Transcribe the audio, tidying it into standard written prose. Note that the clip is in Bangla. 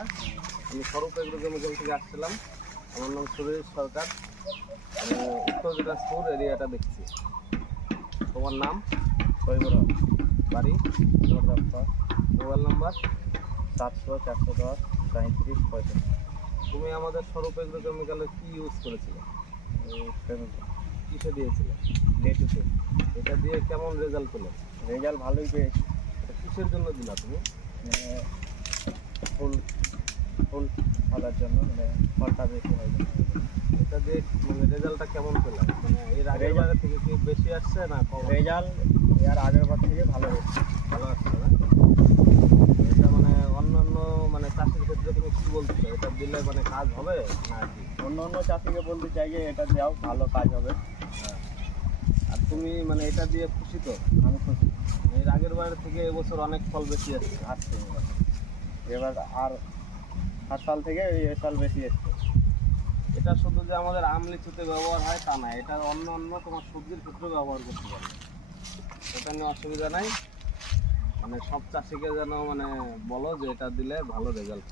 আমি স্বরূপ এগ্রোকেমিক্যাল থেকে আসছিলাম। আমার নাম সুরেশ সরকার। উত্তর দিনাজপুর এরিয়াটা দেখছি। তোমার নাম? কৈবর। বাড়ি? Mobile number? 700-410-3765। তুমি আমাদের স্বরূপ এগ্রোকেমিক্যালে কি ইউজ করেছিলে? কিসে দিয়েছিলে? লেটুতে। এটা দিয়ে কেমন রেজাল্ট পেলে? রেজাল্ট ভালোই পেয়েছি। কিসের জন্য দিলা তুমি? ফুল ফুল ফলার জন্য, মানে ফলটা বেশি হয়। এটা দিয়ে মানে রেজাল্টটা কেমন পেলে? মানে এর আগের বারের থেকে কি বেশি আসছে না কম? রেজাল্ট এর আগের বার থেকে ভালো হচ্ছে। ভালো আসছে না? এটা মানে অন্যান্য মানে চাষের ক্ষেত্রে তুমি কি বলছো? এটা দিলে মানে কাজ হবে না কি? অন্য চাষিকে বলতে চাই যে এটা দেওয়া ভালো কাজ হবে। আর তুমি মানে এটা দিয়ে খুশি তো? আমি খুশি। এর আগের বারের থেকে এবছর অনেক ফল বেশি আসছে। এবার আর 7 সাল থেকে এই সাল বেশি এসছে। এটা শুধু যে আমাদের আম লিচুতে ব্যবহার হয় তা না, এটা অন্য তোমার সবজির ক্ষেত্রেও ব্যবহার করতে পারবে। এটা নিয়ে অসুবিধা নাই। মানে সব চাষিকে যেন মানে বলো যে এটা দিলে ভালো রেজাল্ট।